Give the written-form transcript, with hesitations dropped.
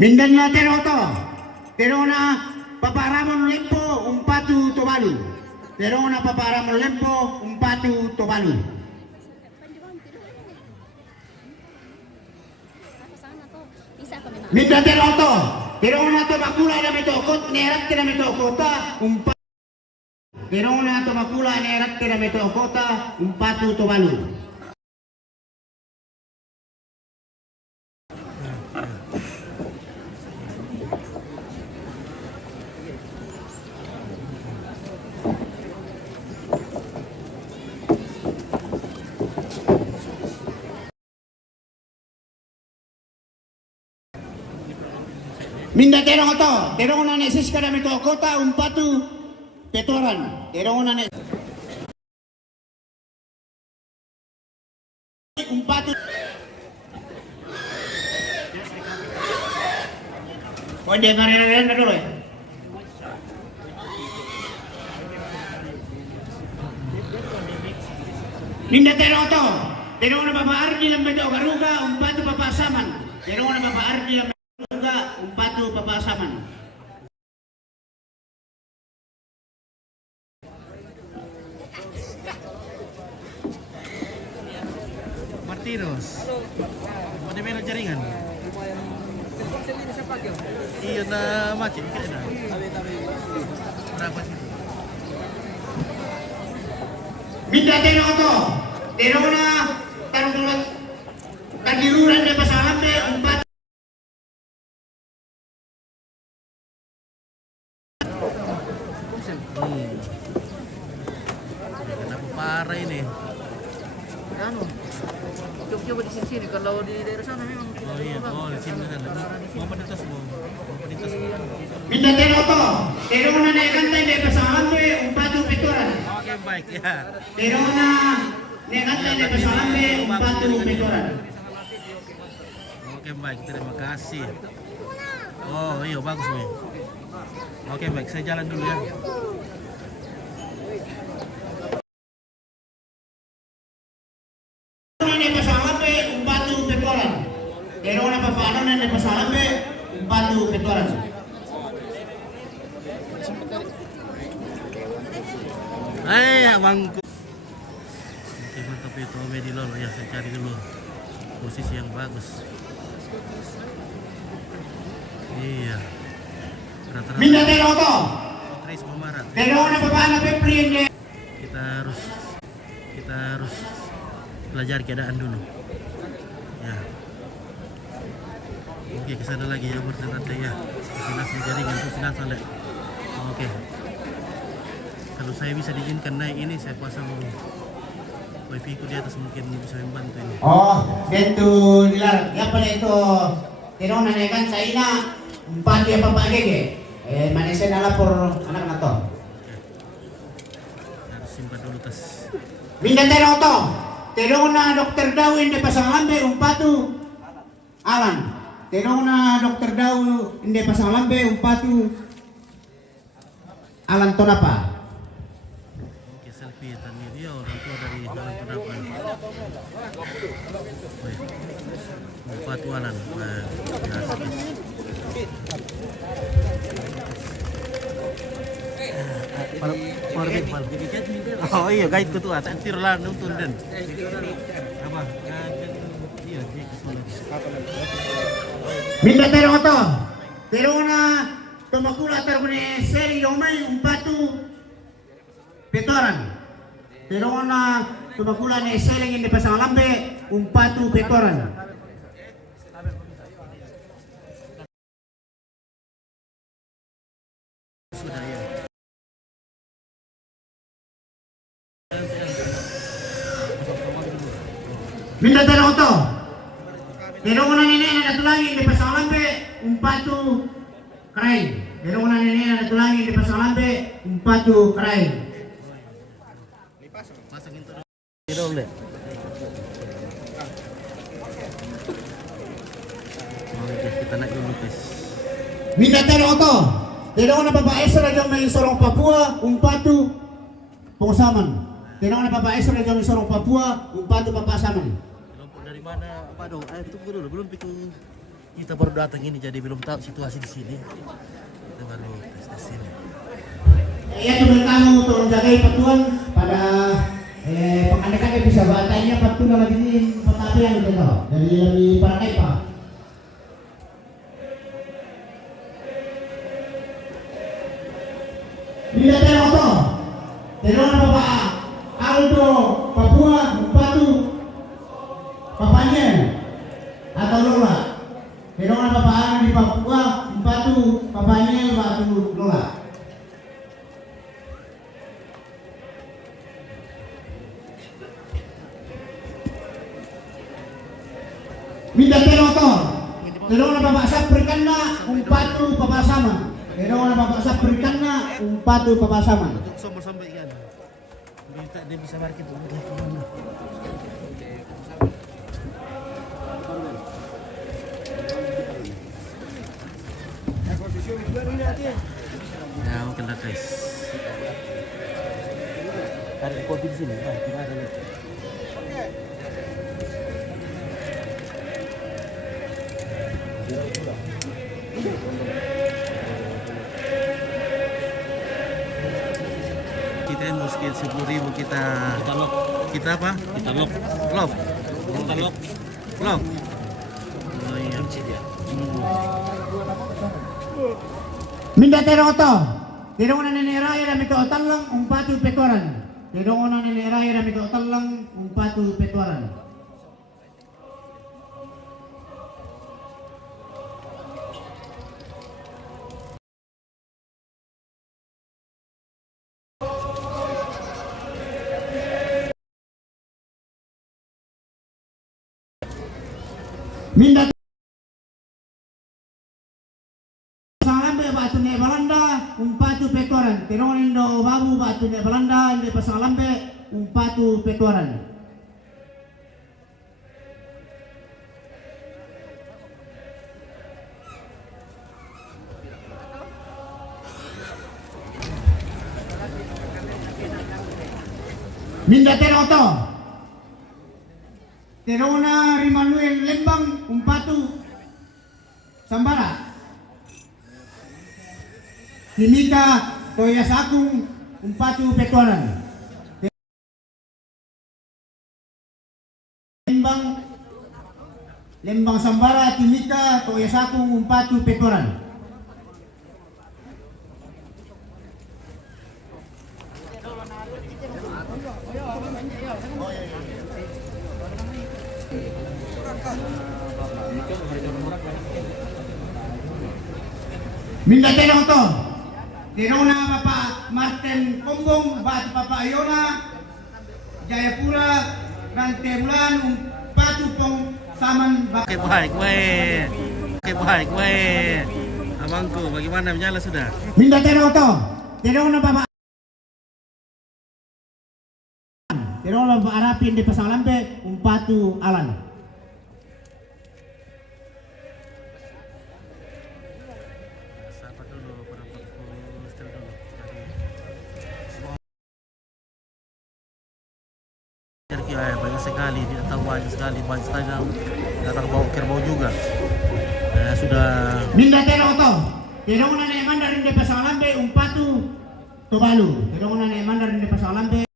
Mindan na teroto. Terona paparamon lempo umpatu tobalu. Terona paparamon lempo umpatu tobalu. Minda teroto. Terona to bakula na metokot nerat na metokota umpa. Terona to bakula nerat na metokota umpatu tobalu. Minda terong to, terong na nesis ka na mito kota umpatu petoran, terong na nesis umpatu. Pwede ka rin na dulu. Minda terong to, terong na babaardi lang mito garuga umpatu papasaman, terong na babaardi lang juga umpatu papasaman. Martinos. Ada merah jaringan. Iya na macet kayaknya. Berapa sih? Minda terong to, terong na tarong tulad kadiruran na pasalam be umpatu. Kenapa parah ini? Anu, coba di sini kalau di daerah sana memang. Oh iya, oh di sini kan. Mau penintas mau penintas. Minda teroto, terong na naikan tayo de pasalam be umpatu petoran. Oke baik ya. Terong na naikan tayo de pasalam be umpatu petoran. Oke baik, terima kasih. Oh iya bagus nih. Oke baik, saya jalan dulu ya. Pero na paano na napasabi umpatu petoran. Abangku. Oke mantap itu Omedi Lolo ya, saya cari dulu posisi yang bagus. Iya. Rata-rata. Minda teroto. Trace Mamarat. Pero na paano pe Kita harus pelajari keadaan dulu. Ya. Oke, ke sana lagi ya bersantai ya. Koordinasi jaringan itu sudah selesai. Oke. Kalau saya bisa diizinkan naik ini, saya pasang wifi ku di atas, mungkin bisa membantu ini. Oh, dito nilar. Ya pala ito. Terong na naikan sa ina umpatu ya papagege. Manese na la por anak na to. Harus simpan dulu tas. Minda teroto. Terong na Dr. Dawin de pasangambe umpatu alan. Terong na Dr. Daw hindi pasangambe umpatu alan to na pa. Oke, selfie tadi dia orang tua dari Alan Pedapan. Bupati Alan. Oh iya, guide ko tuh, at tiro lang nung tundan. Apa? Iya, dia kesulit. Minda terong to. Terong na tumakula targune seri yomay umpatu petoran. Terong na tumakula ni seling hindi pasangalambe umpatu petoran. Sudah ya. Minda terong to. Terong na nini na natulangi hindi pasangalambe umpatu karain. Terong na nini na natulangi hindi pasangalambe umpatu karain. Pasang itu dulu. Tidak boleh. Oke, kita naik dulu guys. Minda terong to. Terong na babae sa radyo may sorong Papua umpatu pengusaman. Terong na babae sa radyo may sorong Papua umpatu papasaman. Kelompok dari mana? Apa dong? Tunggu dulu, belum pikir kita baru datang ini jadi belum tahu situasi di sini. Kita baru tes sini. Ya tuan kamu untuk menjaga patuan pada pengandekan bisa batanya patuan lagi ini petapian gitu loh. Dari lebih pakai pak. Bila teroto, terona Bapak Aldo Papua Bupatu Papanya atau Lola. Terona Bapak Aldo di Papua Bupatu Papanya Batu Lola. Minda teroto, terona Bapak Saprikana Bupatu Papasama. Terona Bapak Saprikana Bupatu Papasama. Untuk sumber sampai ikan. Minta dia bisa parkir dulu dia kemana? Ya mungkin lah guys. Ada kopi di sini, tidak ada lagi. Kita mesti 10.000 kita lock. Kita apa? Kita lock. Lock. Kita lock. Lock. Oh iya. Minda teroto, terona nene raya na mito talang umpatu petoran. Terona nene raya na mito talang umpatu petoran. Minda Salambe batu ne Belanda umpatu petoran. Terona indo babu batu ne Belanda inde pasalambe umpatu petoran. Minda teroto, terona Rimanuel Lembang umpatu Sambara. Timika Toya Sakung umpatu petoran. Lembang Sambara Timika Toya Sakung umpatu petoran. Minda teroto, terona Bapak Martin Kombong, Batu Bapak Ayona, Jayapura, Rantai Bulan, Umpatu Pong, Saman Bapak. Oke baik, abangku, bagaimana menyala sudah? Minda teroto, terona Bapak Arapin di Pasang Lampe, Umpatu Alan. Sapa dulu, pada setel dulu. Jadi banyak sekali, tidak tahu banyak sekali yang datang bawa kerbau juga. Sudah. Minda teroto, terona ne mandarin di Pasang Lampe, Umpatu Tobalu. Terona ne mandarin di Pasang Lampe.